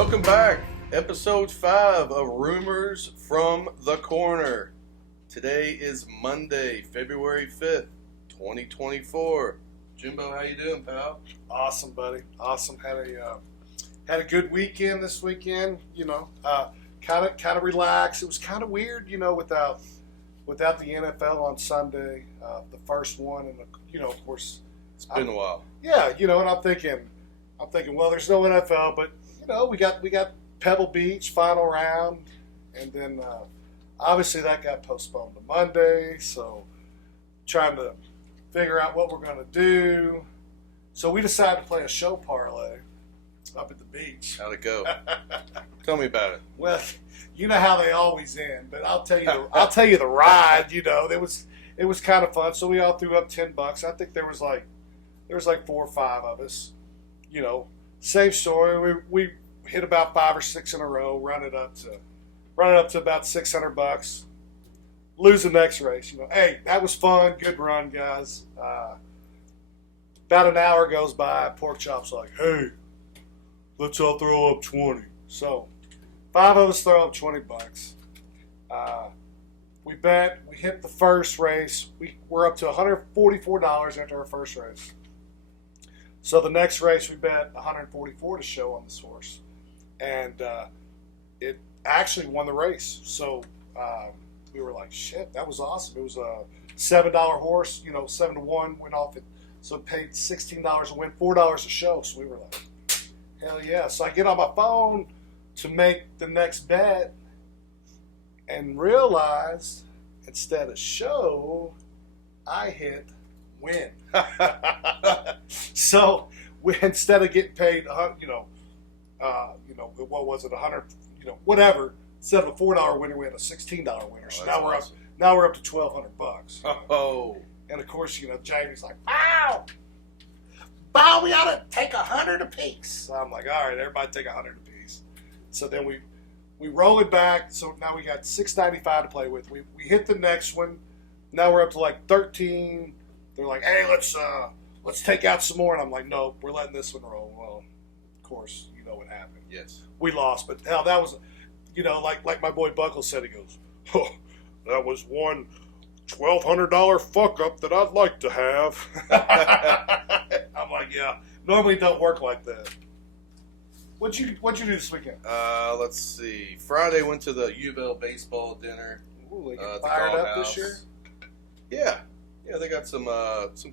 Welcome back. Episode 5 of Rumors from the Korner. Today is Monday, February 5th, 2024. Jimbo, how you doing, pal? Awesome, buddy. Awesome. Had a good weekend this weekend. Kind of relaxed. It was kind of weird, without the NFL on Sunday, the first one, and of course, It's been a while. Yeah, and I'm thinking, well, there's no NFL, but we got Pebble Beach final round, and then obviously that got postponed to Monday. So trying to figure out what we're going to do. So we decided to play a show parlay up at the beach. How'd it go? Tell me about it. Well, you know how they always end, but I'll tell you the ride. It was kind of fun. So we all threw up $10. I think there was like 4 or 5 of us. Same story. We hit about 5 or 6 in a row, run it up to about $600. Lose the next race. Hey, that was fun. Good run, guys. About an hour goes by. Pork Chop's like, hey, let's all throw up 20. So 5 of us throw up $20. We bet. We hit the first race. We're up to $144 after our first race. So the next race we bet $144 to show on this horse, and it actually won the race. So we were like, shit, that was awesome. It was a $7 horse, 7-1 went off it, so it paid $16 to win, $4 a show. So we were like, hell yeah! So I get on my phone to make the next bet, and realized instead of show, I hit win. So instead of getting paid, what was it, 100, whatever. Instead of a $4 winner, we had a $16 winner. So now awesome. we're up to $1,200. Oh. And of course, Jamie's like, bow, we ought to take 100 apiece. So I'm like, all right, everybody take 100 apiece. So then we roll it back. So now we got $6.95 to play with. We hit the next one. Now we're up to like 13. They're like, hey, let's take out some more. And I'm like, no, we're letting this one roll. Well, of course, you know what happened. Yes. We lost, but hell, that was, like my boy Buckle said, he goes, oh, that was one $1,200 fuck up that I'd like to have. I'm like, yeah, normally it don't work like that. What'd you do this weekend? Let's see. Friday went to the U of L baseball dinner. Ooh, they at get the fired Golf up House. this year? Yeah, they got some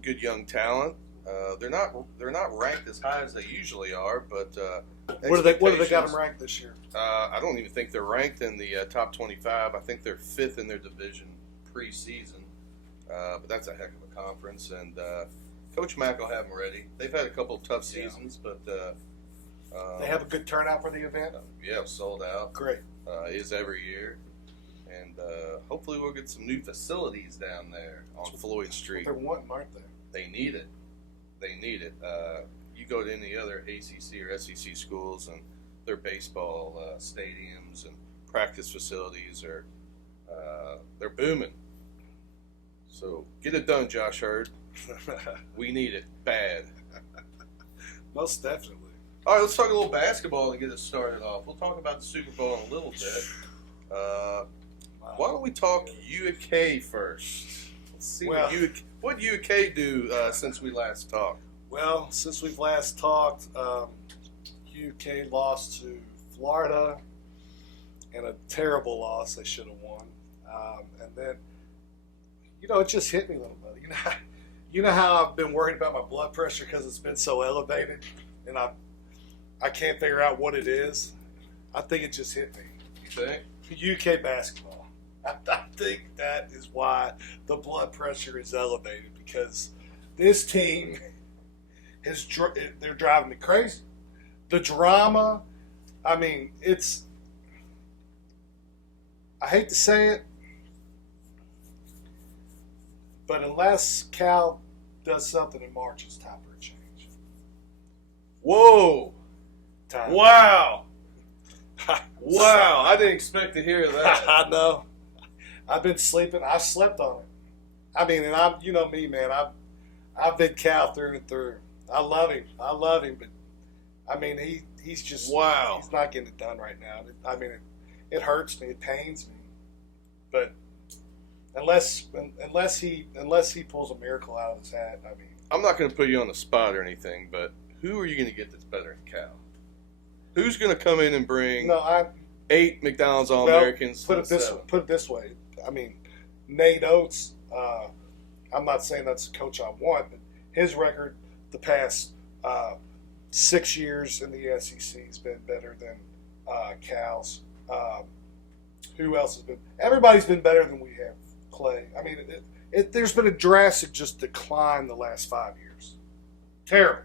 good young talent. They're not ranked as high as they usually are, but What do they got them ranked this year? I don't even think they're ranked in the top 25. I think they're 5th in their division preseason, but that's a heck of a conference. And Coach Mack will have them ready. They've had a couple of tough seasons, but They have a good turnout for the event? Yeah, sold out. Great. Is every year. And hopefully we'll get some new facilities down there on Floyd Street. They're wanting, aren't they? They need it. You go to any other ACC or SEC schools, and their baseball stadiums and practice facilities are they're booming. So get it done, Josh Hurd. We need it bad. Most definitely. All right, let's talk a little basketball to get us started off. We'll talk about the Super Bowl in a little bit. Why don't we talk UK first? Let's see what UK do since we last talked. Well, since we've last talked, UK lost to Florida, and a terrible loss. They should have won. And then, it just hit me a little bit. You know how I've been worried about my blood pressure because it's been so elevated, and I can't figure out what it is. I think it just hit me. You think? UK basketball. I think that is why the blood pressure is elevated, because this team they're driving me crazy. The drama, I hate to say it, but unless Cal does something in March, it's time for a change. Whoa! Time. Wow! Wow! I didn't expect to hear that. I know. I've been sleeping. I slept on it. And I'm, me, man. I've been Cal through and through. I love him, but he he's just Wow. He's not getting it done right now. I mean, it hurts me. It pains me. But unless he pulls a miracle out of his hat, I mean, I'm not going to put you on the spot or anything, but who are you going to get that's better than Cal? Who's going to come in and bring 8 McDonald's All-Americans? Put it this way. I mean, Nate Oates. I'm not saying that's the coach I want, but his record the past 6 years in the SEC has been better than Cal's. Who else has been? Everybody's been better than we have. Clay. I mean, there's been a drastic just decline the last 5 years. Terrible.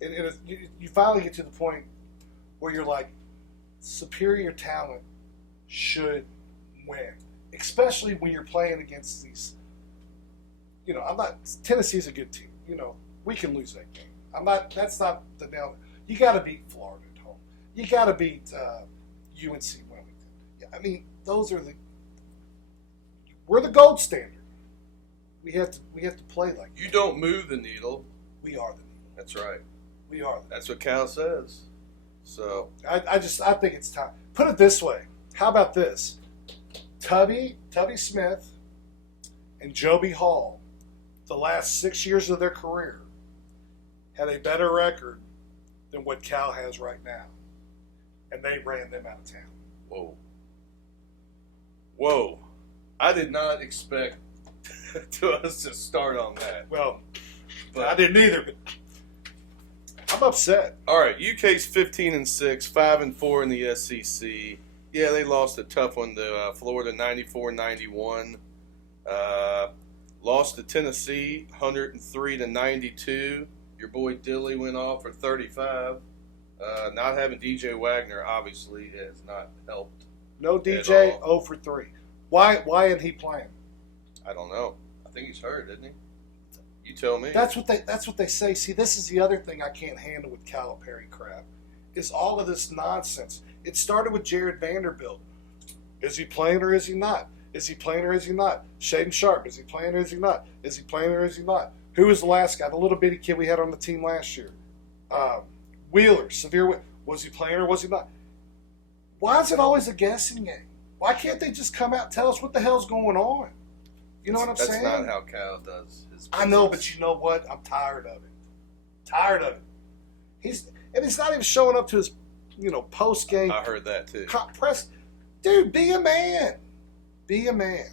You finally get to the point where you're like, superior talent should win, especially when you're playing against these. Tennessee's a good team. We can lose that game. That's not the nail. You got to beat Florida at home. You got to beat UNC Wilmington. I mean, we're the gold standard. We have to play like you don't move the needle. We are the needle. That's right. We are. That's what Cal says. So I think it's time. Put it this way. How about this? Tubby Smith and Joby Hall, the last 6 years of their career, had a better record than what Cal has right now, and they ran them out of town. Whoa! I did not expect us to start on that. Well, but I didn't either. But I'm upset. All right, UK's 15-6, 5-4 in the SEC. Yeah, they lost a tough one to Florida, 94-91. Lost to Tennessee, 103-92. Your boy Dilly went off for 35. Not having DJ Wagner obviously has not helped. No DJ, 0 for 3. Why isn't he playing? I don't know. I think he's hurt, isn't he? You tell me. That's what they say. See, this is the other thing I can't handle with Calipari crap, is all of this nonsense. It started with Jared Vanderbilt. Is he playing or is he not? Is he playing or is he not? Shaden Sharp, is he playing or is he not? Is he playing or is he not? Who was the last guy? The little bitty kid we had on the team last year. Wheeler, was he playing or was he not? Why is it always a guessing game? Why can't they just come out and tell us what the hell's going on? You know what I'm saying? That's not how Cal does his business. I know, but you know what? I'm tired of it. Tired of it. He's not even showing up to his, post game. I heard that too. Press, dude, be a man. Be a man.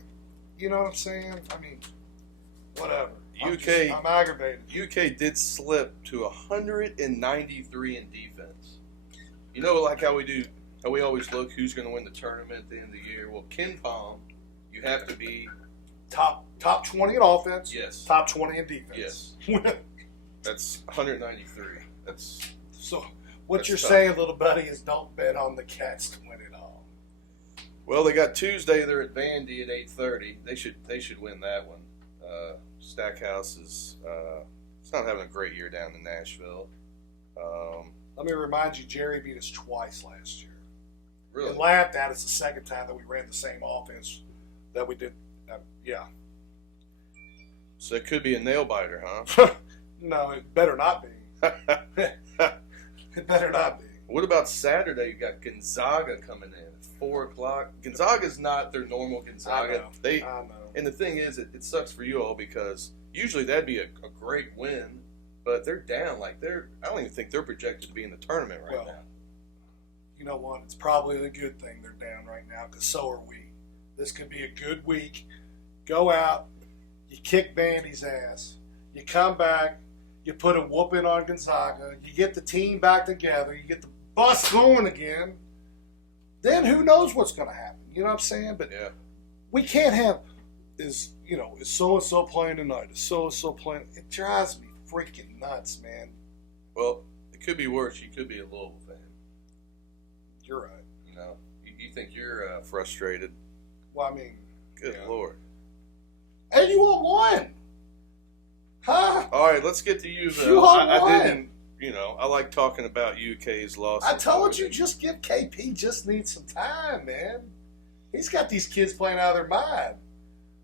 You know what I'm saying? I mean, whatever. I'm aggravated. UK did slip to 193 in defense. Like how we always look who's going to win the tournament at the end of the year. Well, Ken Palm, you have to be top 20 in offense. Yes. Top 20 in defense. Yes. That's 193. So what that's you're tough. saying, little buddy, is don't bet on the Cats to win it all. Well, they got Tuesday. They're at Vandy at 8:30. They should win that one. Stackhouse is it's not having a great year down in Nashville. Let me remind you, Jerry beat us twice last year. Really? And laughed at it's the second time that we ran the same offense that we did. Yeah. So it could be a nail biter, huh? No, it better not be. It better not be. What about Saturday? You got Gonzaga coming in at 4 o'clock. Gonzaga's not their normal Gonzaga. I know. And the thing is, it sucks for you all because usually that'd be a great win, but they're down. I don't even think they're projected to be in the tournament right now. You know what? It's probably a good thing they're down right now because so are we. This could be a good week. Go out, you kick Vandy's ass, you come back, you put a whooping on Gonzaga, you get the team back together, you get the bus going again. Then who knows what's going to happen? You know what I'm saying? But yeah. We can't have is so-and-so playing tonight? Is so-and-so playing? It drives me freaking nuts, man. Well, it could be worse. You could be a Louisville fan. You're right. You think you're frustrated. Well, I mean. Good Lord. And you won one. Huh? All right, let's get to you, though. You won one. I didn't, I like talking about UK's loss. I told you, just give KP just needs some time, man. He's got these kids playing out of their mind.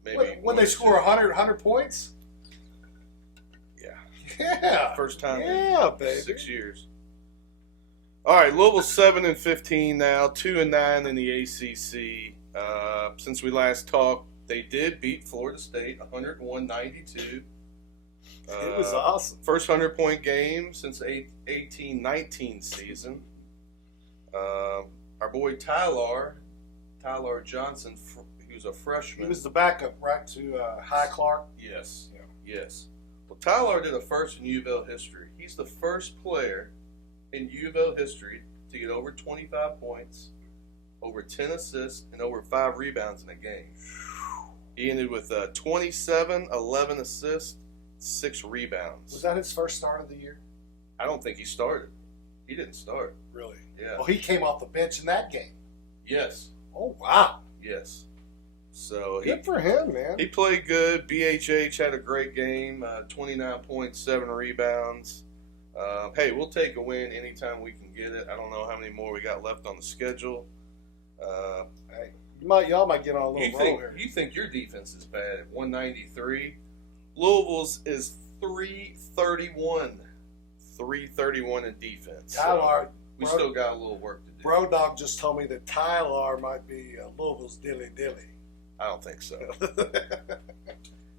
Maybe when they score 100 points? Yeah. Yeah. First time in baby. 6 years. All right, Louisville's 7-15 now, 2-9 in the ACC. Since we last talked, they did beat Florida State 101-92. It was awesome. First 100-point game since the 18-19 season. Our boy Tyler Johnson, he was a freshman. He was the backup, right, to High Clark? Yes, yes. Well, Tyler did a first in U of L history. He's the first player in U of L history to get over 25 points, over 10 assists, and over 5 rebounds in a game. He ended with 27, 11 assists, 6 rebounds. Was that his first start of the year? I don't think he started. He didn't start. Really? Yeah. Well, he came off the bench in that game. Yes. Oh, wow. Yes. So good for him, man. He played good. BHH had a great game, 29 points, 7 rebounds. Hey, we'll take a win anytime we can get it. I don't know how many more we got left on the schedule. Hey, y'all might get on a little roll here. You think your defense is bad at 193? Louisville's is 331. 331 in defense. Tyler, we still got a little work to do. Bro Dog just told me that Tyler might be Louisville's dilly. I don't think so.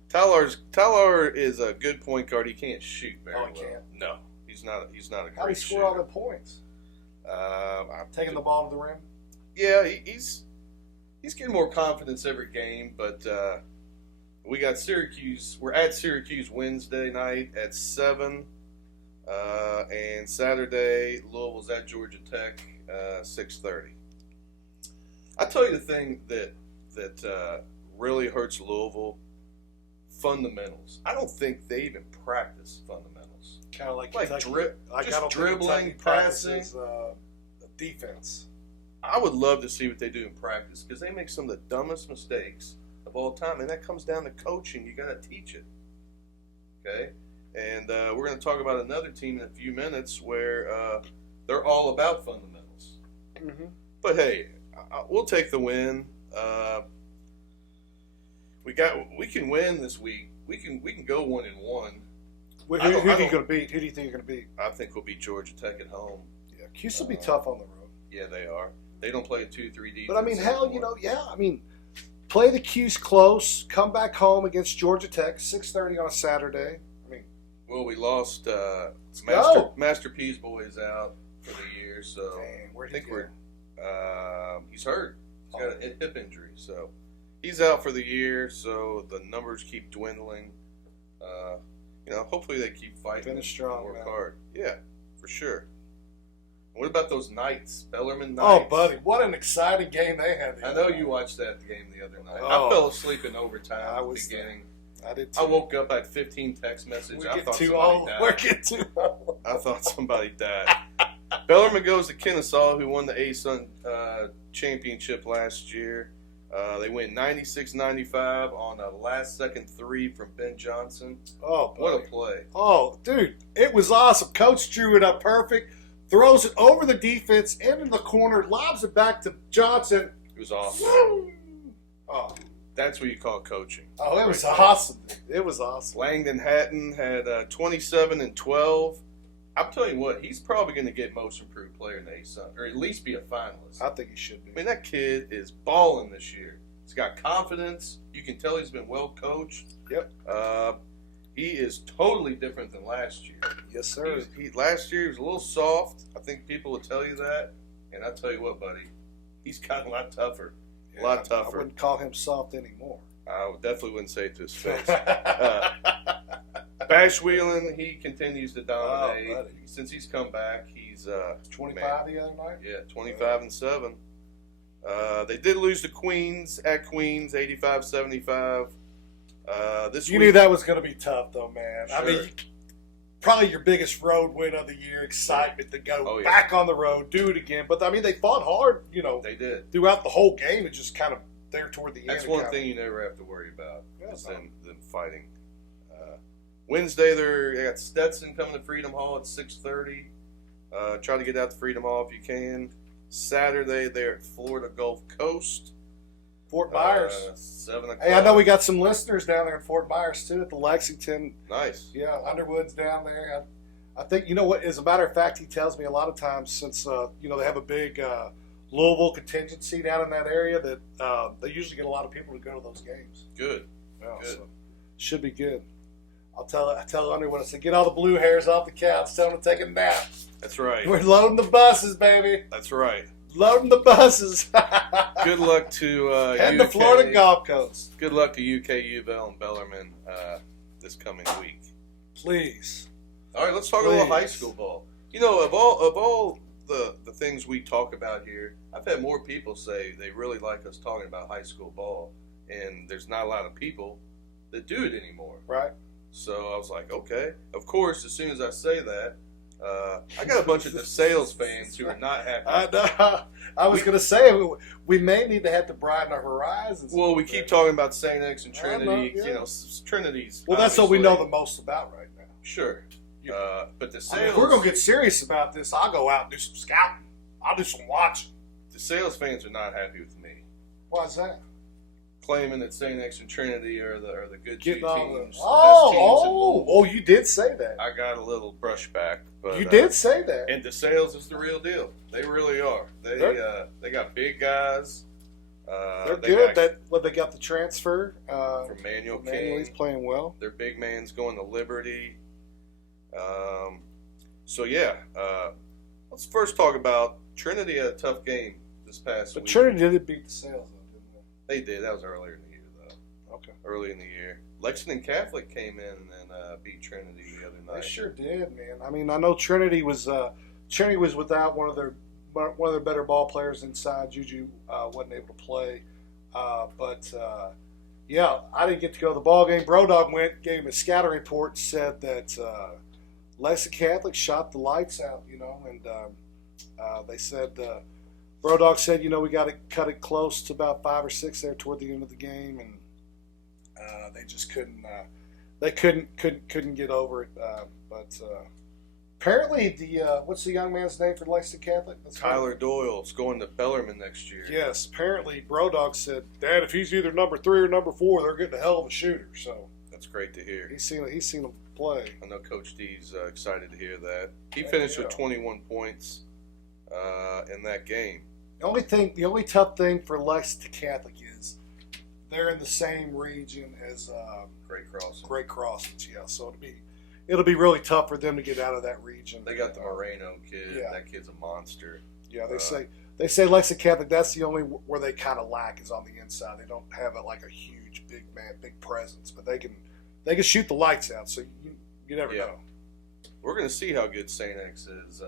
Tyler is a good point guard. He can't shoot very well. He can't? No, he's not a great shooter. How did he score all the points? Taking the ball to the rim? Yeah, he's getting more confidence every game, but we got Syracuse. We're at Syracuse Wednesday night at 7. And Saturday, Louisville's at Georgia Tech, 6:30. I tell you the thing that really hurts Louisville: fundamentals. I don't think they even practice fundamentals. Kind of like just dribbling, passing, defense. I would love to see what they do in practice because they make some of the dumbest mistakes of all time, and that comes down to coaching. You got to teach it. Okay. And we're going to talk about another team in a few minutes where they're all about fundamentals. Mm-hmm. But hey, we'll take the win. We can win this week. We can go 1-1. Who are you going to beat? Who do you think you're going to beat? I think we'll beat Georgia Tech at home. Yeah, Cuse will be tough on the road. Yeah, they are. They don't play a 2-3 defense. But I mean, hell, play the Cuse close. Come back home against Georgia Tech, 6:30 on a Saturday. Well, we lost Master P's boys out for the year, so where'd I think he go? he's hurt. He's got a hip injury, so he's out for the year. So the numbers keep dwindling. Hopefully they keep fighting. Finish strong, work man. hard. Yeah, for sure. What about those Knights, Bellarmine Oh, Knights? buddy, what an exciting game they had. I know you watched that game the other night. Oh. I fell asleep in overtime at the beginning. I did too. I woke up at 15 text messages. I thought somebody died. We're getting too old. I thought somebody died. Bellarmine goes to Kennesaw, who won the ASUN championship last year. They win 96-95 on a last-second 3 from Ben Johnson. Oh, buddy. What a play. Oh, dude, it was awesome. Coach drew it up perfect, throws it over the defense, into the corner, lobs it back to Johnson. It was awesome. Oh. That's what you call coaching. Oh, it was awesome. It was awesome. Langdon Hatton had 27 and 12. I'm telling you what, he's probably going to get most improved player in the ASUN, or at least be a finalist. I think he should be. I mean, that kid is balling this year. He's got confidence. You can tell he's been well coached. Yep. He is totally different than last year. Yes, sir. Last year he was a little soft. I think people will tell you that. And I tell you what, buddy, he's gotten a lot tougher. A lot tougher. I wouldn't call him soft anymore. I definitely wouldn't say it to his face. Bash Wheelan, he continues to dominate. Oh, since he's come back, he's 25 the other night. Yeah, 25 and 7. They did lose to Queens at Queens, 85-75. You knew that was going to be tough, though, man. Sure. I mean, probably your biggest road win of the year. Excitement to go back on the road, do it again. But I mean, they fought hard. They did throughout the whole game. It's just kind of there toward the end. That's one thing you never have to worry about. Is them fighting. Wednesday, they got Stetson coming to Freedom Hall at 6:30. Try to get out to Freedom Hall if you can. Saturday, they're at Florida Gulf Coast. Fort Myers. 7 o'clock. Hey, I know we got some listeners down there in Fort Myers, too, at the Lexington. Nice. Yeah, Underwood's down there. I think, you know what, as a matter of fact, he tells me a lot of times since, you know, they have a big Louisville contingency down in that area that they usually get a lot of people to go to those games. Good. Yeah, Good. so should be good. I tell everyone, I say, get all the blue hairs off the couch, tell them to take a nap. That's right. We're loading the buses, baby. That's right. Loading the buses. Good luck to Head to Florida Gulf Coast. Good luck to UK, U of L, and Bellarmine this coming week. Please. All right, let's talk a little high school ball. You know, of all the things we talk about here, I've had more people say they really like us talking about high school ball, and there's not a lot of people that do it anymore. Right. So I was like, okay. Of course, as soon as I say that, I got a bunch of DeSales fans who are not happy. I know. I was going to say, we may need to have to broaden our horizons. Well, we keep talking about St. X and Trinity. I know, yeah. You know, Trinity's. Well, that's what we know the most about right now. Sure. But DeSales. I mean, if we're going to get serious about this, I'll go out and do some scouting. I'll do some watching. DeSales fans are not happy with me. Why is that? Claiming that St. X and Trinity are the good two teams. Oh, you did say that. I got a little brushback. But, you did say that. And DeSales is the real deal. They really are. They got big guys. They're good. They got the transfer from Manuel King. He's playing well. Their big man's going to Liberty. So yeah, let's first talk about Trinity. Had a tough game this past week. But Trinity did beat DeSales, though, didn't they? They did. That was earlier in the year, though. Okay. Early in the year. Lexington Catholic came in and beat Trinity the other night. They sure did, man. I mean, I know Trinity was without one of their better ball players inside. Juju wasn't able to play, yeah, I didn't get to go to the ball game. Brodog gave him a scouting report and said that Lexington Catholic shot the lights out, you know, and they said Brodog said, you know, we got to cut it close to about 5 or 6 there toward the end of the game, and they just couldn't. They couldn't get over it. But apparently, what's the young man's name for Lexington Catholic? Tyler Doyle's going to Bellarmine next year. Yes, apparently Brodog said, Dad, if he's either number 3 or number 4, they're getting a hell of a shooter. So that's great to hear. He's seen him play. I know Coach D's excited to hear that. He finished with 21 points in that game. The only tough thing for Lexington Catholic is they're in the same region as Great Crossings, yeah. So it'll be really tough for them to get out of that region. They got the Moreno kid. Yeah. That kid's a monster. Yeah, they say Lexington Catholic. That's the only where they kind of lack is on the inside. They don't have a huge big presence, but they can shoot the lights out. So you never know. We're gonna see how good St. X is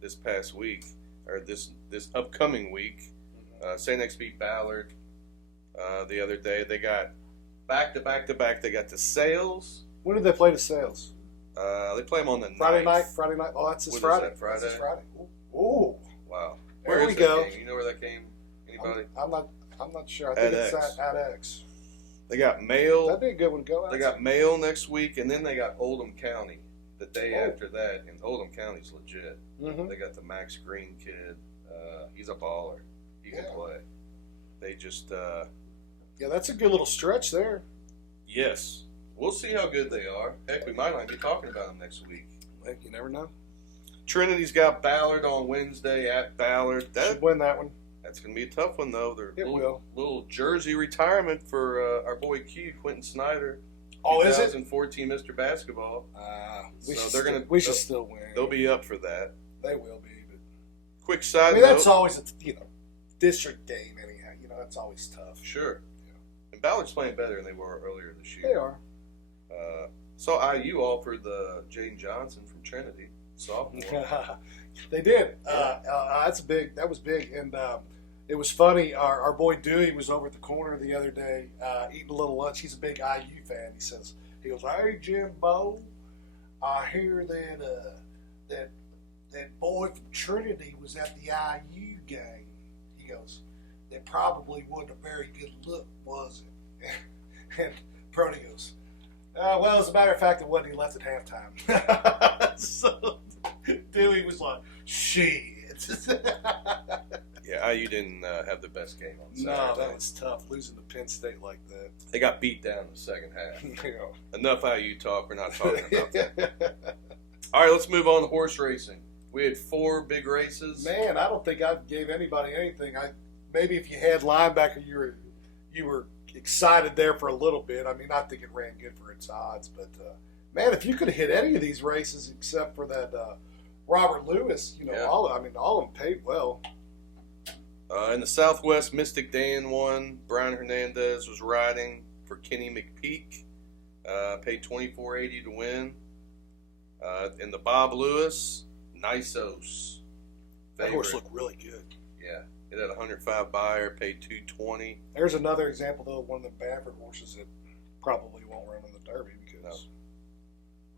this past week or this upcoming week. St. X beat Ballard the other day. They got back to back. They got DeSales. When did they play DeSales? They play them on the Friday night. Oh, that's this Friday. Is that Friday? That's this Friday. Ooh. Wow. Where is that game? You know where that came? Anybody? I'm not sure. I think it's at X. They got Mail. That'd be a good one to go out. They got Mail next week, and then they got Oldham County the day after that. And Oldham County's legit. Mm-hmm. They got the Max Green kid. He's a baller. He can play. They just. Yeah, that's a good little stretch there. Yes. We'll see how good they are. Heck, we might not be talking about them next week. Heck, you never know. Trinity's got Ballard on Wednesday at Ballard. Should win that one. That's going to be a tough one, though. Little jersey retirement for our boy Q, Quentin Snyder. Oh, is it? 2014 Mr. Basketball. We should still win. They'll be up for that. They will be. But quick side note. That's always a district game anyhow. That's always tough. Sure. Yeah. And Ballard's playing better than they were earlier this year. They are. Saw IU offered the Jaden Johnson from Trinity, sophomore. They did. That was big, and it was funny. Our boy Dewey was over at the Korner the other day eating a little lunch. He's a big IU fan. He goes, "Hey Jimbo, I hear that boy from Trinity was at the IU game." He goes, "That probably wasn't a very good look, was it?" And Brody goes, "Well, as a matter of fact, it wasn't. He left at halftime." So Dewey was like, "Shit." Yeah, IU didn't have the best game on Saturday. No, that was tough, losing to Penn State like that. They got beat down in the second half. Enough IU talk. We're not talking about that. All right, let's move on to horse racing. We had 4 big races. Man, I don't think I gave anybody anything. Maybe if you had linebacker, you were excited there for a little bit. I mean, I think it ran good for its odds, but man, if you could have hit any of these races except for that Robert Lewis, Yeah. all of them paid well. In the Southwest, Mystic Dan won. Brian Hernandez was riding for Kenny McPeak. Paid $24.80 to win. In the Bob Lewis, Nisos. That horse looked really good. Yeah, it had a 105 buyer, paid $220. There's another example though of one of the Baffert horses that probably won't run in the Derby because,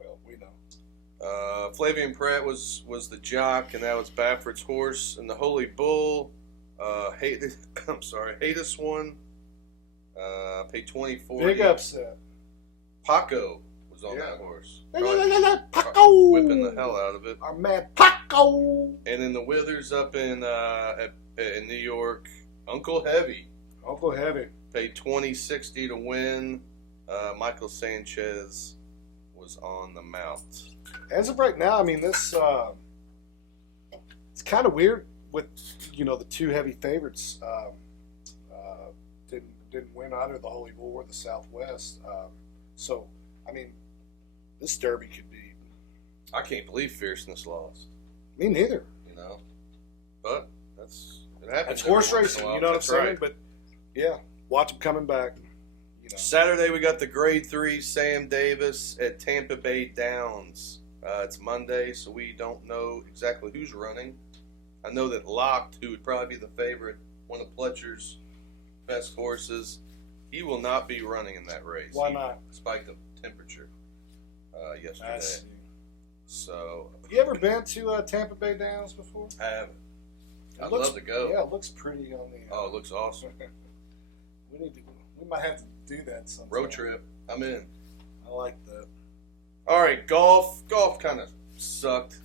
well, we know. Flavian Pratt was the jock, and that was Baffert's horse. And the Holy Bull, Hadis won. Paid $24. Big upset. Paco was on Yeah. that horse. Paco! Whipping the hell out of it. Our man Paco! And in the Withers up in New York, Uncle Heavy Uncle Heavy. paid $20.60 to win. Michael Sanchez was on the mount. As of right now, I mean, this it's kind of weird with the 2 heavy favorites didn't win either the Holy Bull or the Southwest. So, I mean, this Derby could be. I can't believe Fierceness lost. Me neither. But it happens. It's horse every once racing, in a while. you know what I'm That's saying? right. But yeah, watch them coming back. Saturday we got the Grade 3 Sam Davis at Tampa Bay Downs. It's Monday, so we don't know exactly who's running. I know that Locked, who would probably be the favorite, one of Pletcher's best horses, he will not be running in that race. Why not? Despite the temperature yesterday. I see. So, You ever been to Tampa Bay Downs before? I haven't. I'd looks- love to go. Yeah, it looks pretty on the. Oh, it looks awesome. We might have to do that sometime. Road trip. I'm in. I like that. All right, golf. Golf kind of sucked.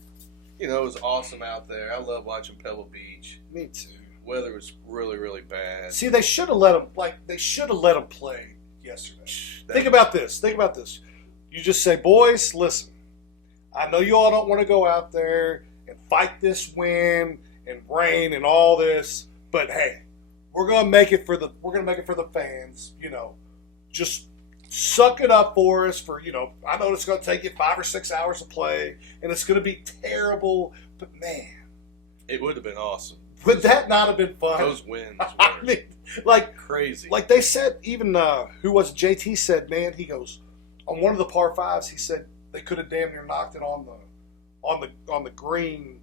It was awesome out there. I love watching Pebble Beach. Me too. Weather was really, really bad. See, they should have let him. They should have let him play yesterday. Think about this. You just say, boys, listen. I know you all don't want to go out there and fight this wind and rain and all this, but hey, we're gonna make it for the fans. Just suck it up for us. I know it's gonna take you 5 or 6 hours to play, and it's gonna be terrible. But man, it would have been awesome. Would that not have been fun? Those winds were I mean, crazy. Like they said, even who was it? JT said, man, he goes on one of the par 5s. He said they could have damn near knocked it on the green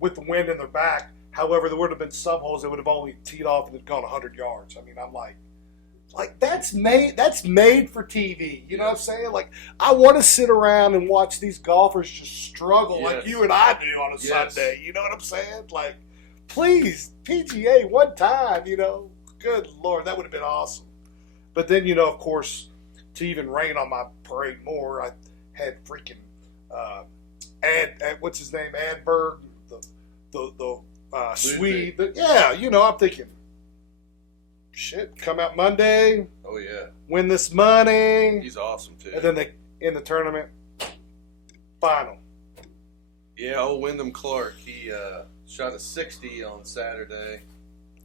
with the wind in their back. However, there would have been some holes that would have only teed off and had gone 100 yards. I mean, I'm like that's made for TV. You know what I'm saying? Like, I want to sit around and watch these golfers just struggle like you and I do on a Sunday. You know what I'm saying? Like, please, PGA one time. Good Lord, that would have been awesome. But then, of course, to even rain on my parade more, I had freaking what's his name, Adberg, the Swede. I'm thinking, shit, come out Monday. Oh yeah, win this money. He's awesome too. And then they in the tournament final. Yeah, old Wyndham Clark. He shot a 60 on Saturday.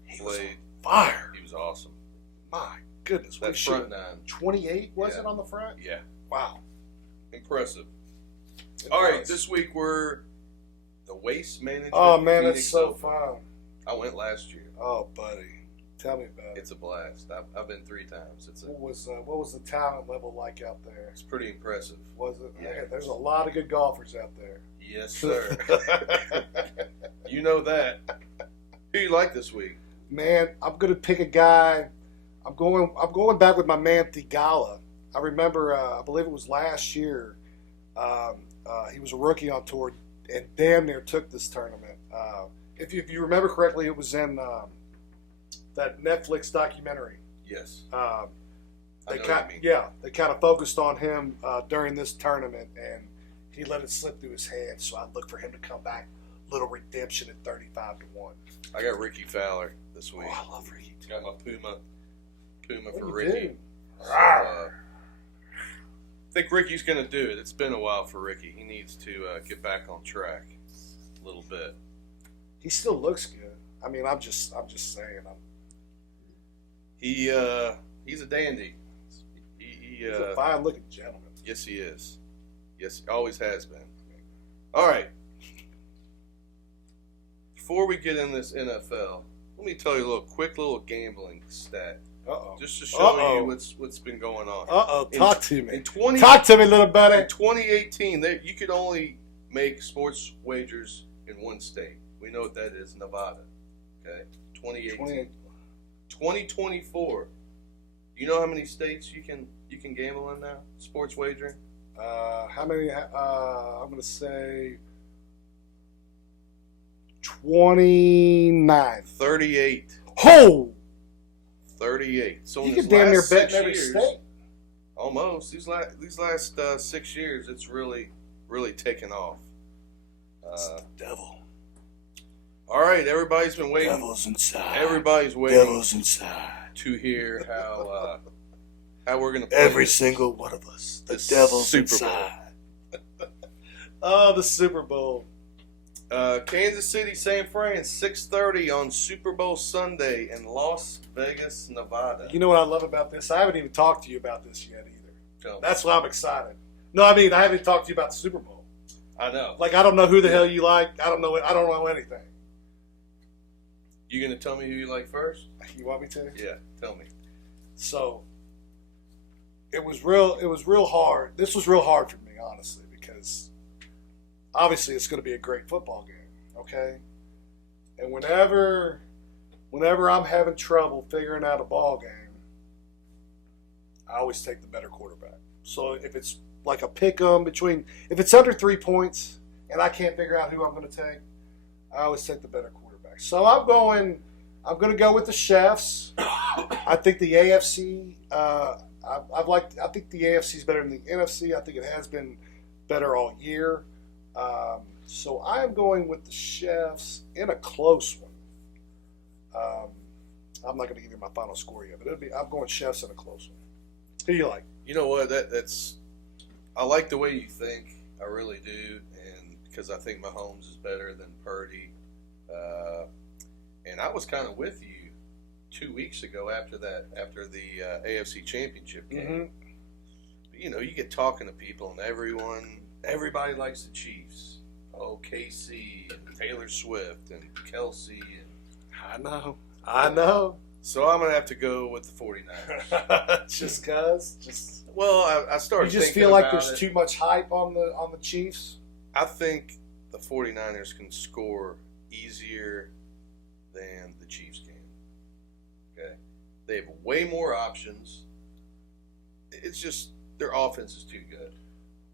He was on fire. He was awesome. My goodness, that front nine. 28 was it on the front? Yeah. Wow. Impressive. All right, this week we're the Waste Management. Oh man, Phoenix it's so Open. fun. I went last year. Oh buddy, tell me about it. It's a blast. I've been 3 times. What was the talent level like out there? It's pretty impressive. Was it? Yeah. Man, there's a lot of good golfers out there. Yes, sir. You know that. Who you like this week? Man, I'm gonna pick a guy. I'm going back with my man Thigala. I remember, I believe it was last year. He was a rookie on tour and damn near took this tournament. If you remember correctly, it was in that Netflix documentary. Yes. They kind of focused on him during this tournament, and he let it slip through his hands. So I look for him to come back, little redemption at 35-1. I got Ricky Fowler this week. Oh, I love Ricky. Got my Puma for You Ricky. do. So, think Ricky's going to do it. It's been a while for Ricky. He needs to get back on track a little bit. He still looks good. I mean, I'm just saying. He's a dandy. He's a fine-looking gentleman. Yes, he is. Yes, he always has been. All right. Before we get in this NFL, let me tell you a quick little gambling stat. Just to show you what's been going on. Talk to me. Talk to me, little buddy. In 2018, you could only make sports wagers in one state. We know what that is, Nevada. Okay, 2018. 2024. Do you know how many states you can gamble in now? Sports wagering. How many? I'm going to say 29. 38. Oh! 38. So you could damn near bet in every state. Almost. These last 6 years, it's really taken off. It's the devil. All right, everybody's been waiting. Devil's inside. Everybody's waiting. Devil's inside. To hear how we're gonna play every single one of us. The devil's Super inside. Oh, the Super Bowl. Kansas City, San Fran, 6:30 on Super Bowl Sunday in Las Vegas, Nevada. You know what I love about this? I haven't even talked to you about this yet either. No. That's why I'm excited. No, I mean I haven't talked to you about the Super Bowl. I know. Like I don't know who the hell you like. I don't know anything. You gonna tell me who you like first? You want me to? Yeah, tell me. So it was real hard. This was real hard for me, honestly, because obviously it's going to be a great football game, okay? And whenever I'm having trouble figuring out a ball game, I always take the better quarterback. So if it's like a pick 'em if it's under 3 points and I can't figure out who I'm going to take, I always take the better quarterback. So I'm going to go with the Chefs. I think the AFC. I think the AFC is better than the NFC. I think it has been better all year. So I am going with the Chefs in a close one. I'm not going to give you my final score yet, but I'm going Chefs in a close one. Who do you like? You know what? I like the way you think. I really do, and because I think Mahomes is better than Purdy. And I was kind of with you 2 weeks ago after the AFC Championship game. Mm-hmm. But, you get talking to people, and everybody likes the Chiefs. Oh, KC and Taylor Swift and Kelsey. And I know. So I'm gonna have to go with the 49ers. Just cause? Well, I started. You just feel like there's too much hype on the Chiefs. I think the 49ers can score easier than the Chiefs can. Okay, they have way more options. It's just their offense is too good.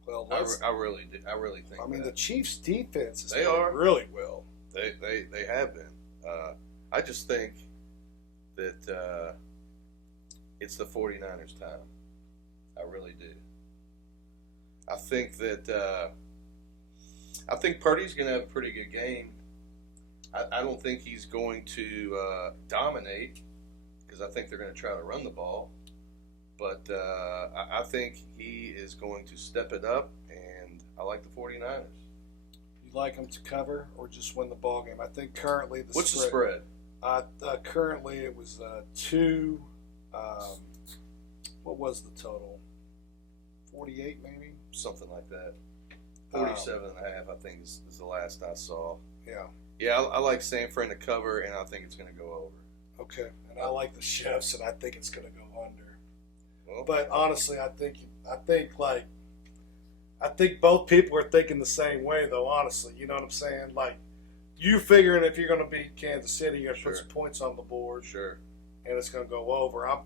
Well, I really do. I really think. I mean, the Chiefs' defense is really well. They have been. I just think that it's the 49ers' time. I really do. I think that I think Purdy's going to have a pretty good game. I don't think he's going to dominate because I think they're going to try to run the ball. But I think he is going to step it up, and I like the 49ers. You like them to cover or just win the ball game? I think currently What's the spread? Currently it was 2. What was the total? 48 maybe? Something like that. 47 and a half, I think, is the last I saw. Yeah. Yeah, I like San Fran to cover, and I think it's going to go over. Okay. And I like the Chefs, and I think it's going to go under. Well, but honestly, I think both people are thinking the same way, though, honestly. You know what I'm saying? Like, you figuring if you're going to beat Kansas City, you're going to put some points on the board. Sure. And it's going to go over. I'm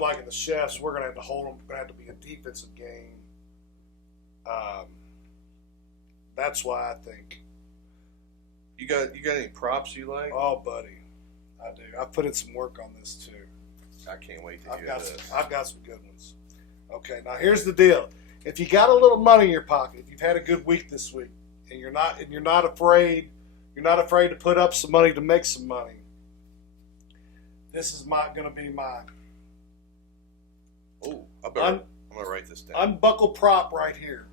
liking the Chefs. We're going to have to hold them. It's going to have to be a defensive game. That's why I think. You got any props you like? Oh, buddy, I do. I put in some work on this too. I can't wait to hear this. I've got some good ones. Okay, now here's the deal. If you got a little money in your pocket, if you've had a good week this week, and you're not afraid to put up some money to make some money, this is going to be my. Oh, I'm gonna write this down. Unbuckle prop right here.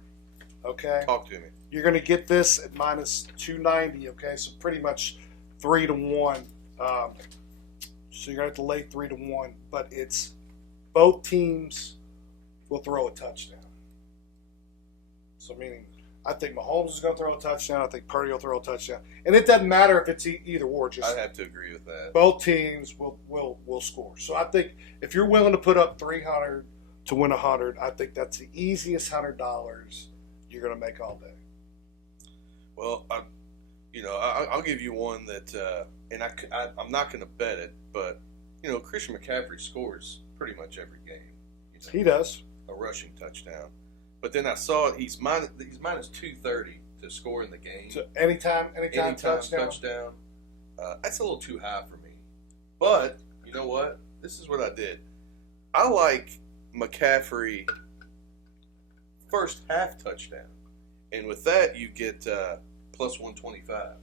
Okay. Talk to me. You're going to get this at minus 290. Okay, so pretty much 3-1. So you're going to have to lay 3-1, but it's both teams will throw a touchdown. So meaning, I think Mahomes is going to throw a touchdown. I think Purdy will throw a touchdown, and it doesn't matter if it's either or. Just I'd have to agree with that. both teams will score. So I think if you're willing to put up 300 to win 100, I think that's the easiest $100 you're going to make all day. Well, I'll give you one that, and I'm not going to bet it, but Christian McCaffrey scores pretty much every game. He does a rushing touchdown, but then I saw it. He's minus 230 to score in the game. So anytime touchdown. That's a little too high for me. But you know what? This is what I did. I like McCaffrey first half touchdown, and with that you get plus 125.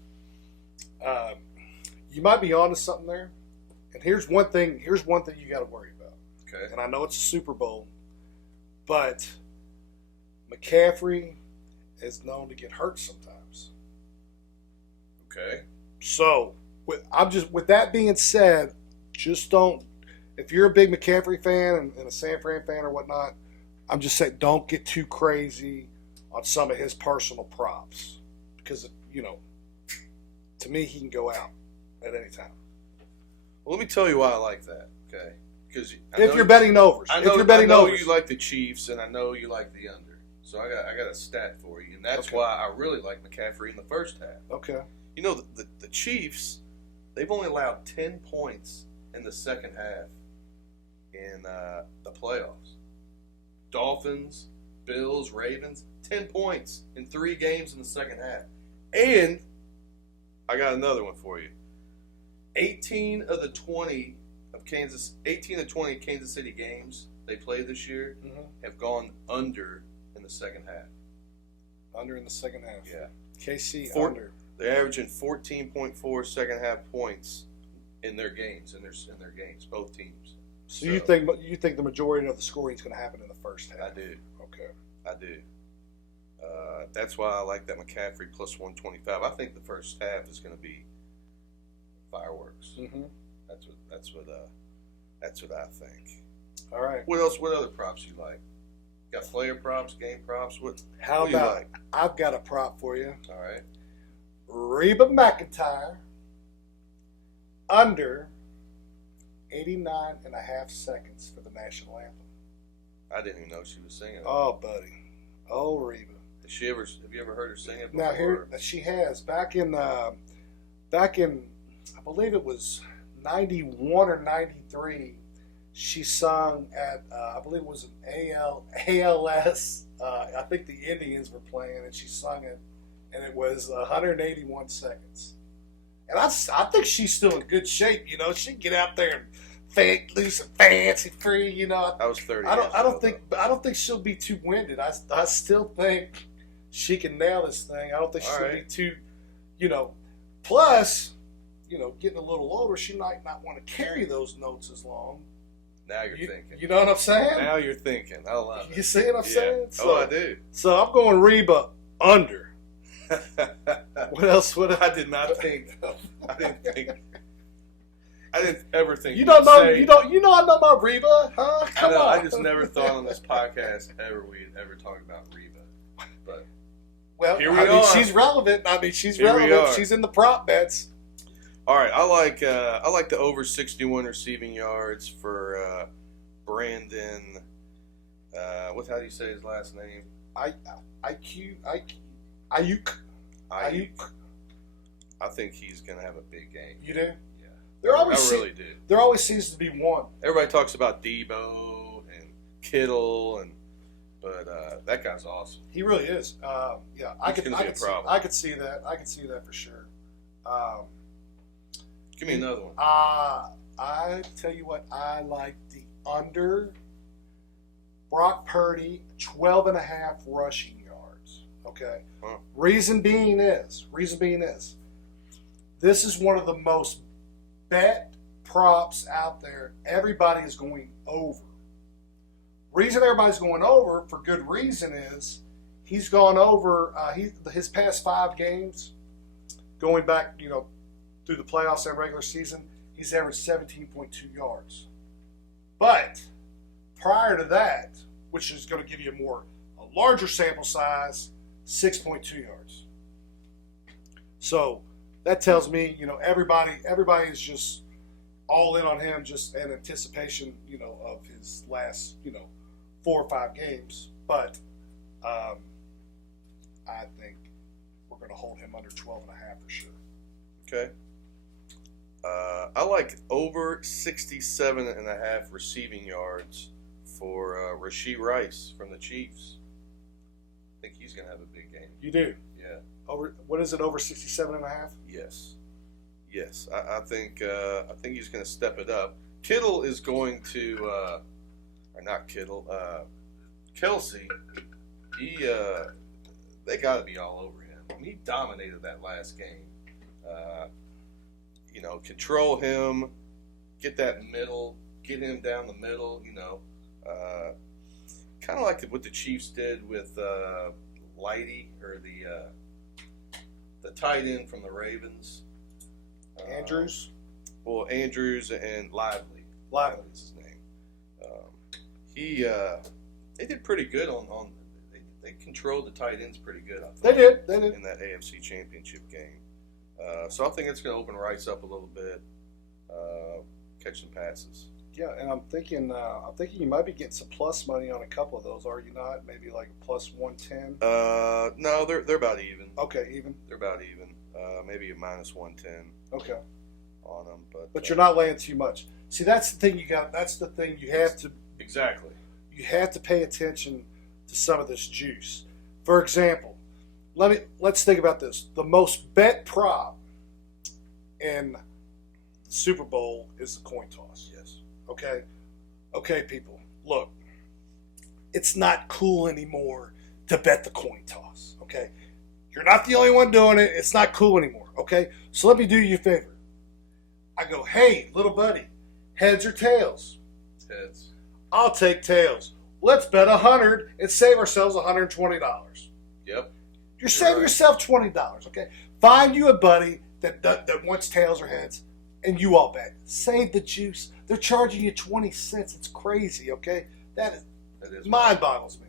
You might be onto something there. And here's one thing you got to worry about. Okay. And I know it's a Super Bowl, but McCaffrey is known to get hurt sometimes. Okay. So, with that being said, just don't. If you're a big McCaffrey fan and a San Fran fan or whatnot, I'm just saying don't get too crazy on some of his personal props because to me he can go out at any time. Well, let me tell you why I like that. Okay. Because if you're betting overs, I know you like the Chiefs, and I know you like the under. So I got a stat for you, and that's why I really like McCaffrey in the first half. Okay. The Chiefs, they've only allowed 10 points in the second half in the playoffs. Dolphins, Bills, Ravens, 10 points in 3 games in the second half. And I got another one for you. 18 of the 20 Kansas City games they played this year have gone under in the second half. Under in the second half. Yeah. KC under. They're averaging 14.4 second half points in their games, both teams. So you think the majority of the scoring is going to happen in the first half? I do. Okay. I do. That's why I like that McCaffrey plus 125. I think the first half is going to be fireworks. Mm-hmm. That's what I think. All right. What else? What other props you like? Got player props, game props. What do you like? I've got a prop for you. All right. Reba McEntire under 89 and a half seconds for the national anthem. I didn't even know she was singing. Oh, buddy. Oh, Reba. Have you ever heard her sing it before? Now here she has back in I believe it was 91 or 93. She sung at I believe it was an ALS. I think the Indians were playing, and she sung it, and it was 181 seconds. And I think she's still in good shape. She can get out there and loose and fancy free. I was 30. I don't think she'll be too winded. I still think she can nail this thing. I don't think she'll be too, Plus, getting a little older, she might not want to carry those notes as long. Now you're thinking. You know what I'm saying? Now you're thinking. I love it. You see what I'm saying? So, I do. So I'm going Reba under. What else? I did not think. I didn't ever think. You don't know. I know about Reba, huh? Come on. I just never thought on this podcast we'd ever talk about Reba. But here we are. She's relevant. She's relevant. She's in the prop bets. All right, I like the over 61 receiving yards for Brandon. How do you say his last name? Ayuk. I think he's gonna have a big game. You do? Yeah. I really do. There always seems to be one. Everybody talks about Debo and Kittle, but that guy's awesome. He really is. Yeah, I could see that. I could see that for sure. Give me another one. I tell you what, I like the under Brock Purdy 12 and a half rushing yards. Okay. Huh. Reason being is this is one of the most bet props out there. Everybody is going over. reason everybody's going over for good reason is he's gone over his past 5 games, going back, through the playoffs and regular season, he's averaged 17.2 yards. But prior to that, which is going to give you a larger sample size, 6.2 yards. So that tells me, everybody is just all in on him, just in anticipation, of his last, 4 or 5 games. But I think we're going to hold him under 12.5 for sure. Okay. I like over 67.5 receiving yards for Rashee Rice from the Chiefs. I think he's going to have a big game. You do? Yeah. What is it, over 67.5? Yes. I think he's going to step it up. Kittle is going to, or not Kittle, Kelsey. They got to be all over him. I mean, he dominated that last game. Control him, get that middle, get him down the middle. Kind of like what the Chiefs did with Lighty, or the tight end from the Ravens. Andrews? Andrews and Lively. Lively is his name. They did pretty good on they controlled the tight ends pretty good, I thought. They did. In that AFC Championship game. So I think it's going to open Rice up a little bit, catch some passes. Yeah, and I'm thinking you might be getting some plus money on a couple of those, are you not? Maybe like plus 110. No, they're about even. Okay, even. They're about even. Maybe a minus 110. Okay. On them, but you're not laying too much. See, that's the thing That's the thing you have to. Exactly. You have to pay attention to some of this juice. For example, let's think about this. The most bet prop in the Super Bowl is the coin toss. Yes. Okay, people. Look, it's not cool anymore to bet the coin toss. Okay, you're not the only one doing it. It's not cool anymore. Okay, so let me do you a favor. I go, hey, little buddy, heads or tails? Heads. I'll take tails. Let's bet 100 and save ourselves $120. Yep. You're saving yourself $20, okay? Find you a buddy that wants tails or heads, and you all bet. Save the juice. They're charging you 20 cents. It's crazy, okay? That is mind boggles me,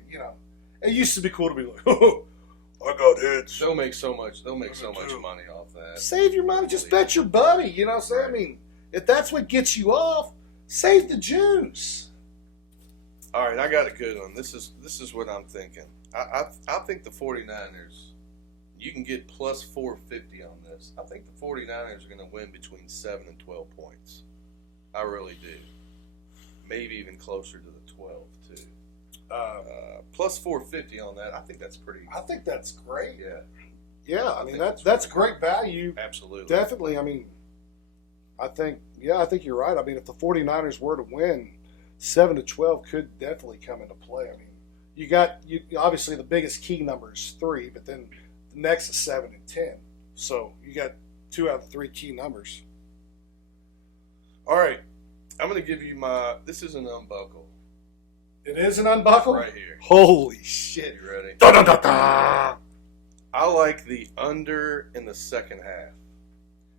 It used to be cool to be like, oh, I got heads. They'll make so much money off that. Save your money. Just bet your buddy. You know what I'm saying? I mean, if that's what gets you off, save the juice. All right, I got a good one. This is what I'm thinking. I think the 49ers, you can get plus 450 on this. I think the 49ers are going to win between 7 and 12 points. I really do. Maybe even closer to the 12, too. Plus 450 on that. I think that's pretty. I think that's great. Yeah. Yeah, I mean, that's great value. Absolutely. Definitely. I mean, I think you're right. I mean, if the 49ers were to win, 7 to 12 could definitely come into play. I mean, you obviously the biggest key number is 3, but then the next is 7 and 10. So you got 2 out of 3 key numbers. All right, I'm going to give you this is an unbuckle. It is an unbuckle? Right here. Holy shit. You ready? Da, da, da, da. I like the under in the second half.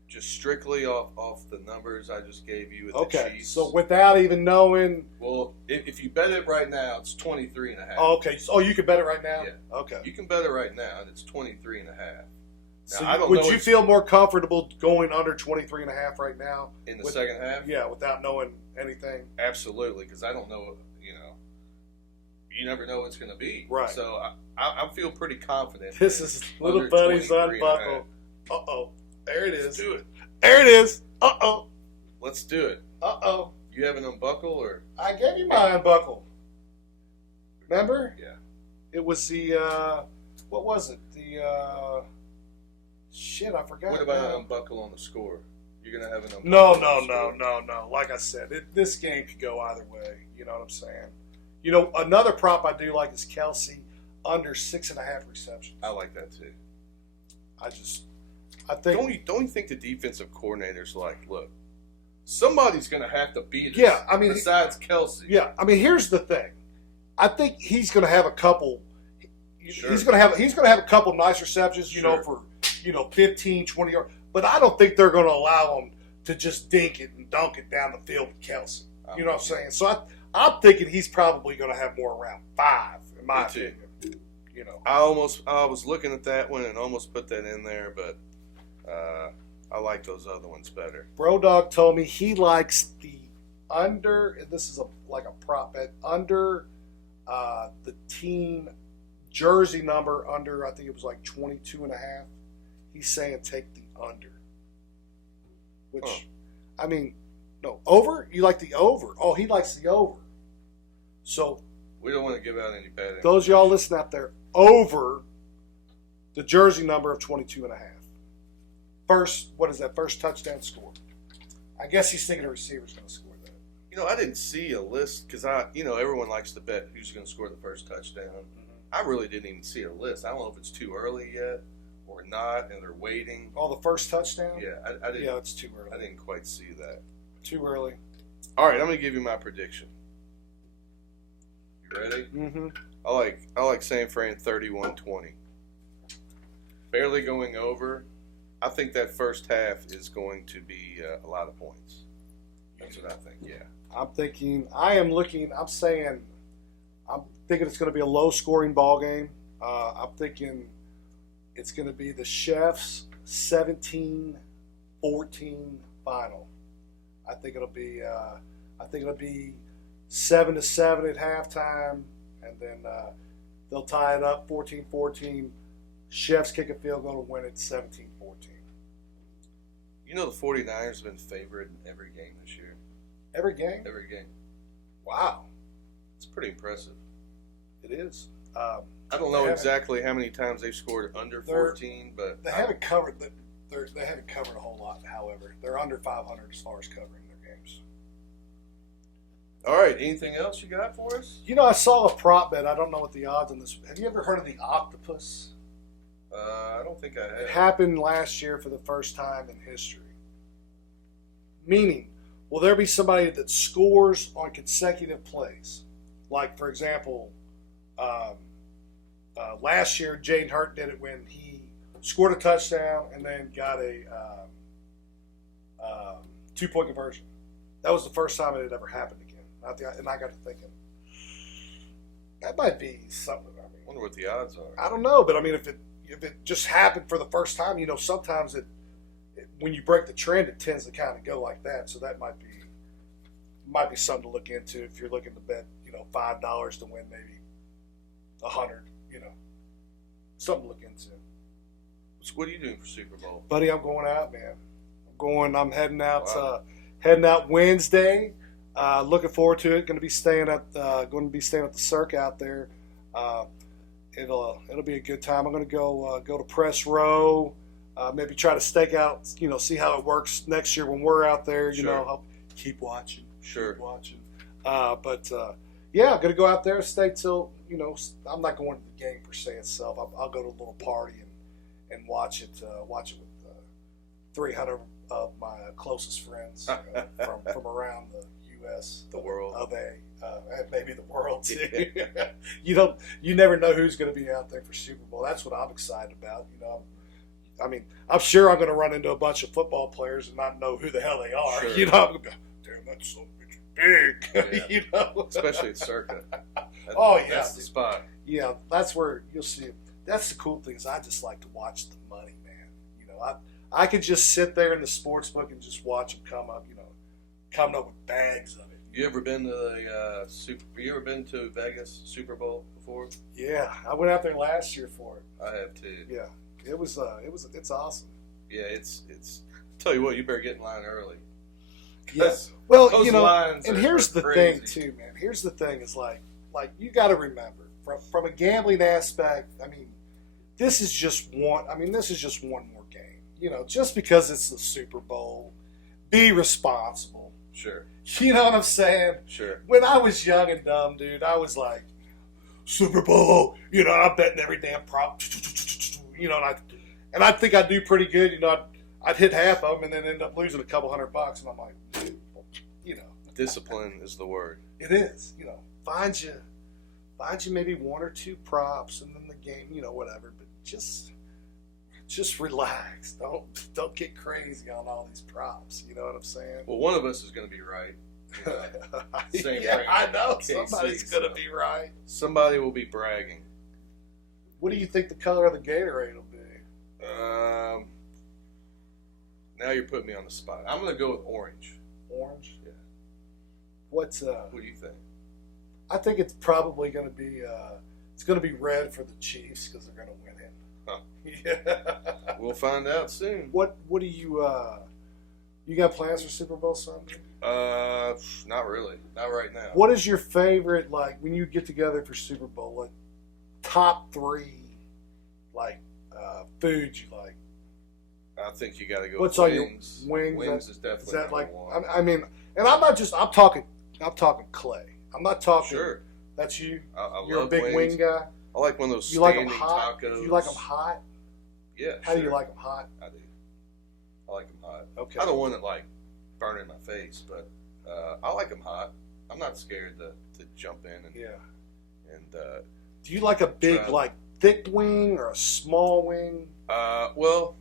Just strictly off the numbers I just gave you with the Chiefs. So without even knowing. Well, if you bet it right now, it's 23.5. Oh, okay. Oh, you can bet it right now? Yeah. Okay. You can bet it right now, and it's 23.5. So would you feel more comfortable going under 23.5 right now? In the second half? Yeah, without knowing anything? Absolutely, because I don't know, you never know what it's going to be. Right. So I feel pretty confident. This is little buddy's unbuckle. Uh-oh. There it is. Let's do it. There it is. Uh-oh. Let's do it. Uh-oh. You have an unbuckle, or? I gave you my unbuckle. Remember? Yeah. It was the, what was it? Shit, I forgot. What about an unbuckle on the score? You're going to have an unbuckle No. Like I said, this game could go either way. You know what I'm saying? Another prop I do like is Kelsey under 6.5 receptions. I like that too. I think. Don't you think the defensive coordinator's like, look, somebody's going to have to beat us. Yeah, I mean, besides Kelsey. Yeah, I mean, here's the thing: I think he's going to have a couple. Sure. He's going to have a couple nice receptions, Sure. for 15, 20 yards. But I don't think they're going to allow him to just dink it and dunk it down the field with Kelsey. You know what I'm saying? So I'm thinking he's probably going to have more around 5, in my opinion. I was looking at that one and almost put that in there, but I like those other ones better. Bro Dog told me he likes the under, and this is like a prop bet, under the team jersey number under, I think it was like 22.5. He's saying take the under. Which, I mean, no, over? You like the over. Oh, he likes the over. So we don't want to give out any bad those of y'all listening out there, over the jersey number of 22.5. First, what is that? First touchdown score. I guess he's thinking a receiver's going to score that. I didn't see a list because everyone likes to bet who's going to score the first touchdown. I really didn't even see a list. I don't know if it's too early yet or not, and they're waiting. Oh, the first touchdown? Yeah, I didn't. Yeah, it's too early. I didn't quite see that. Too early. All right, I'm going to give you my prediction. You ready? Mm-hmm. I like San Fran 31-20. Barely going over. I think that first half is going to be a lot of points. That's what I think. Yeah. I'm thinking it's going to be a low-scoring ball game. I'm thinking it's going to be the Chefs 17-14 final. I think it'll be 7-7 at halftime, and then they'll tie it up 14-14. Chefs kick a field goal to win it 17-14. The 49ers have been favored in every game this year. Every game? Every game. Wow. It's pretty impressive. It is. I don't know exactly how many times they've scored under 14, but they haven't covered they haven't covered a whole lot. However, they're under 500 as far as covering their games. All right. Anything else you got for us? I saw a prop bet. I don't know what the odds on this. Have you ever heard of the octopus? I don't think I have. It happened last year for the first time in history. Meaning, will there be somebody that scores on consecutive plays? Like, for example, last year, Jaden Hurt did it when he scored a touchdown and then got a 2-point conversion. That was the first time it had ever happened again. And I got to thinking, that might be something. I wonder what the odds are. I don't know, but I mean, if it just happened for the first time, sometimes when you break the trend, it tends to kind of go like that. So that might be something to look into if you're looking to bet, $5 to win maybe 100. Something to look into. So what are you doing for Super Bowl, buddy? I'm going out, man. I'm heading out. Wow. Heading out Wednesday. Looking forward to it. Going to be staying at the Cirque out there. It'll be a good time. I'm going to go to Press Row. Maybe try to stake out, see how it works next year when we're out there. I'll keep watching. Sure. Keep watching. Yeah, I'm going to go out there and stay till, I'm not going to the game per se itself. I'll go to a little party and watch it with 300 of my closest friends from around the U.S., the world, and maybe the world too. You never know who's going to be out there for Super Bowl. That's what I'm excited about. I'm sure I'm going to run into a bunch of football players and not know who the hell they are. Sure. I'm going to go, damn, that's so big. Yeah. Especially at Circa. That's the spot. Yeah, that's where you'll see it. That's the cool thing is I just like to watch the money, man. I could just sit there in the sports book and just watch them come up, coming up with bags of it. You ever been to You ever been to Vegas Super Bowl before? Yeah, I went out there last year for it. I have too. Yeah, it's awesome. Yeah, it's. Tell you what, you better get in line early. Yes. Well, lines and here's the thing too, man. Here's the thing is like you got to remember from a gambling aspect. This is just one more game. Just because it's the Super Bowl, be responsible. Sure. You know what I'm saying? Sure. When I was young and dumb, dude, I was like, Super Bowl, I'm betting every damn prop, and I think I'd do pretty good. I'd hit half of them and then end up losing a couple $100, and I'm like, dude, Discipline is the word. It is. Find you maybe one or two props, and then the game, whatever. But just relax. Don't get crazy on all these props. You know what I'm saying? Well, one of us is going to be right. Same Yeah, thing I know. KC, Somebody's gonna be right. Somebody will be bragging. What do you think the color of the Gatorade will be? Now you're putting me on the spot. I'm going to go with orange. Orange. Yeah. What do you think? I think it's probably going to be it's going to be red for the Chiefs because they're going to win it. Huh. Yeah. We'll find out soon. What do you got plans for Super Bowl Sunday? Not really. Not right now. What is your favorite, like, when you get together for Super Bowl, like, top 3, like, foods you like? I think you got to go What's with on wings. your wings? Wings is definitely Is that number like, one. I mean, and I'm talking Clay. I'm not talking. Sure. That's you. I You're a love big wings. wing guy. I like one of those You like them standing hot? tacos. You like them hot? Yeah. How do sure. you like them hot? I do. I like them hot. Okay. I don't want it like burning my face, but I like them hot. I'm not scared to jump in and Do you like a big, try. like, thick wing or a small wing? Well,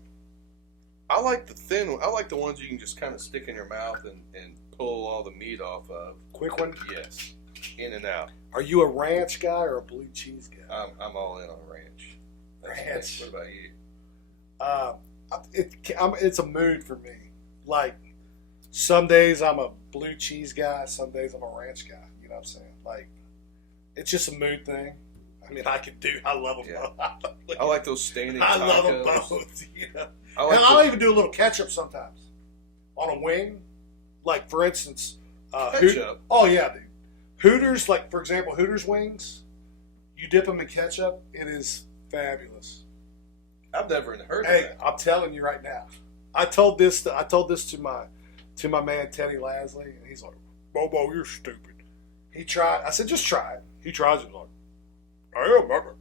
I like the thin one. I like the ones you can just kind of stick in your mouth and pull all the meat off of. Quick one? Yes. In and out. Are you a ranch guy or a blue cheese guy? I'm all in on ranch. Ranch. What about you? It's a mood for me. Like, some days I'm a blue cheese guy, some days I'm a ranch guy. You know what I'm saying? Like, it's just a mood thing. I mean, I love them Yeah. both. I like those standing I tacos. love them both. You know? I like And I'll even do a little ketchup sometimes on a wing. Like, for instance, ketchup. oh yeah, dude. Hooters, like, for example, Hooters wings. You dip them in ketchup. It is fabulous. I've never heard of Hey, that. I'm telling you right now. I told this to my man Teddy Lasley, and he's like, "Bobo, you're stupid." He tried. I said, "Just try it." He tries it. He's like, "I am, remember."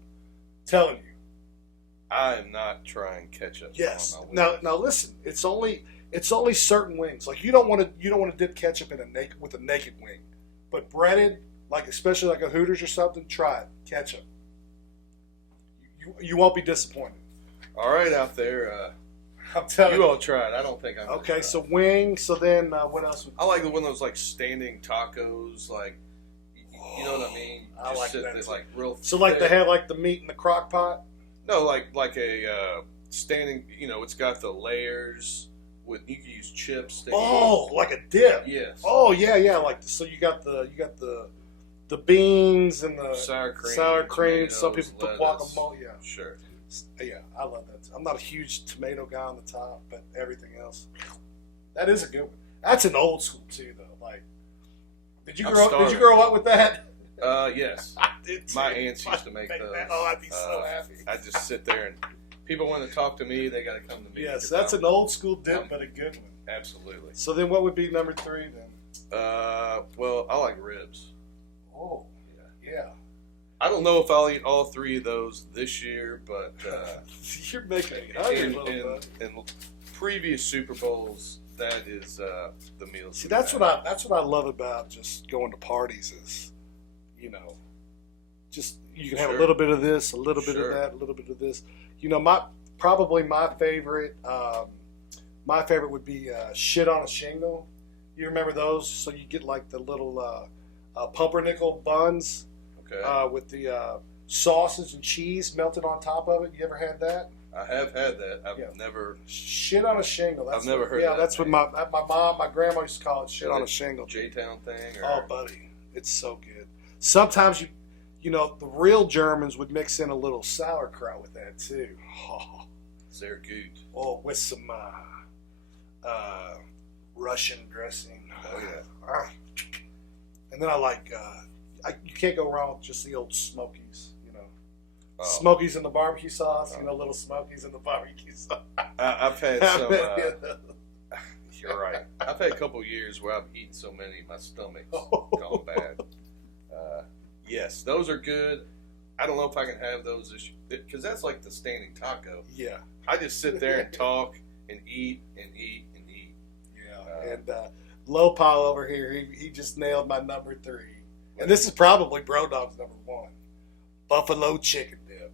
Telling you. I am not trying ketchup. Yes. On my wings. Now listen. It's only certain wings. Like, you don't want to dip ketchup in with a naked wing, but breaded, like, especially like a Hooters or something, try it. Ketchup. You won't be disappointed. All right, out there. I'm telling You you. all tried. I don't think I'm gonna Okay, try. so wing. So then, what else? I like the one of those like standing tacos, like you know what I mean. I Just like sit that there, too. like real. So, like, they thick. have like the meat in the crock pot. No, like a standing. You know, it's got the layers with you can use chips. They Oh, like a dip. yes. Oh yeah. Like, so you got the beans and the Sour cream. Some tomatoes, people put lettuce. guacamole. Yeah. Sure. Yeah, I love that. I'm not a huge tomato guy on the top, but everything else, that is a good one. That's an old school too, though. Like, did you I'm grow starving. up with that? Yes. I did too. My aunts used to make those. that. Oh, I'd be so happy. I just sit there and people want to talk to me. They got to come to me. Yes, 'cause that's I'm- an old school dip, but a good one. Absolutely. So then, what would be number 3 then? Well, I like ribs. Oh, yeah. I don't know if I'll eat all 3 of those this year, but You're making me hungry, little bud. in previous Super Bowls, that is the meals. See, that's what I love about just going to parties is, just you can have a Sure. little bit of this, a little bit Sure. of that, a little bit of this. My favorite would be shit on a shingle. You remember those? So you get like the little pumpernickel buns Okay. with the sausage and cheese melted on top of it. You ever had that? I have had that. I've Yeah. never. Shit on a shingle. That's I've never what, heard Yeah, that that's what name. my mom, my grandma used to call it. Shit Is on it a shingle. J-Town thing? Or? Oh, buddy, it's so good. Sometimes the real Germans would mix in a little sauerkraut with that too. Sehr gut. Oh, with some Russian dressing. Oh, yeah. And then I like you can't go wrong with just the old Smokies. Oh. Smokies in the barbecue sauce. Little Smokies in the barbecue sauce. I've had some. You're right. I've had a couple of years where I've eaten so many, my stomach's gone bad. Yes, those are good. I don't know if I can have those this year because that's like the standing taco. Yeah. I just sit there and talk and eat and eat and eat. Yeah. And Lopal over here, he just nailed my number 3. And this is probably Bro Dog's number 1. buffalo chicken dip.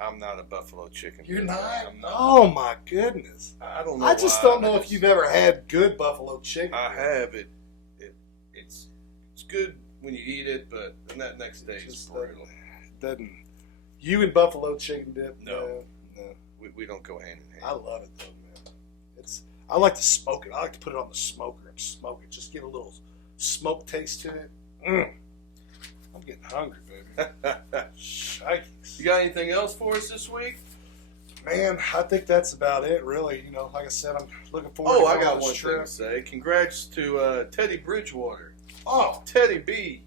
I'm not a buffalo chicken. You're dip not? guy. I'm not. Oh my goodness! I don't know. I just why. don't know if you've ever had good buffalo chicken. I have it. It's good when you eat it, but then that next day is brutal. Doesn't. You and buffalo chicken dip? No. We don't go hand in hand. I love it though, man. I like to smoke it. I like to put it on the smoker and smoke it. Just give it a little smoke taste to it. I'm getting hungry, baby. Shikes. You got anything else for us this week? Man, I think that's about it, really. You know, like I said, I'm looking forward to I going got on one this thing trip. to say. Congrats to Teddy Bridgewater. Oh, Teddy B.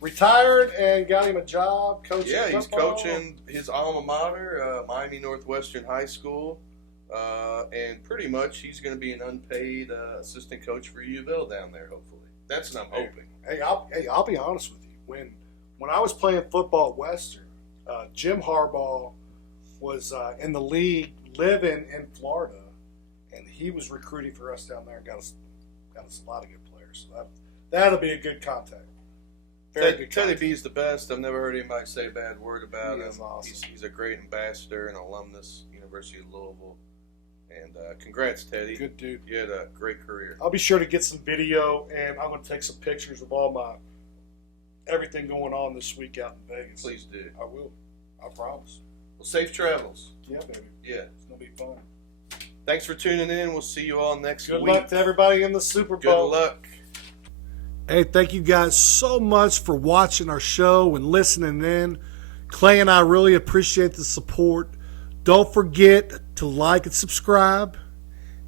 retired and got him a job coaching Yeah, he's football. coaching his alma mater, Miami Northwestern High School. And pretty much he's going to be an unpaid assistant coach for U of L down there, hopefully. That's what I'm hoping. Hey, I'll be honest with you. When I was playing football at Western, Jim Harbaugh was in the league, living in Florida, and he was recruiting for us down there and got us a lot of good players. So that'll be a good contact. Very good Teddy contact. B's the best. I've never heard anybody say a bad word about He him. is awesome. He's a great ambassador and alumnus, University of Louisville. And congrats, Teddy. Good dude. You had a great career. I'll be sure to get some video, and I'm going to take some pictures of all my everything going on this week out in Vegas. Please do. I will. I promise. Well, safe travels. Yeah, baby. Yeah. It's going to be fun. Thanks for tuning in. We'll see you all next Good week. luck to everybody in the Super Bowl. Good luck. Hey, thank you guys so much for watching our show and listening in. Clay and I really appreciate the support. Don't forget to like and subscribe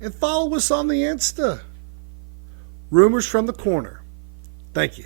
and follow us on the Insta. Rumors from the Corner. Thank you.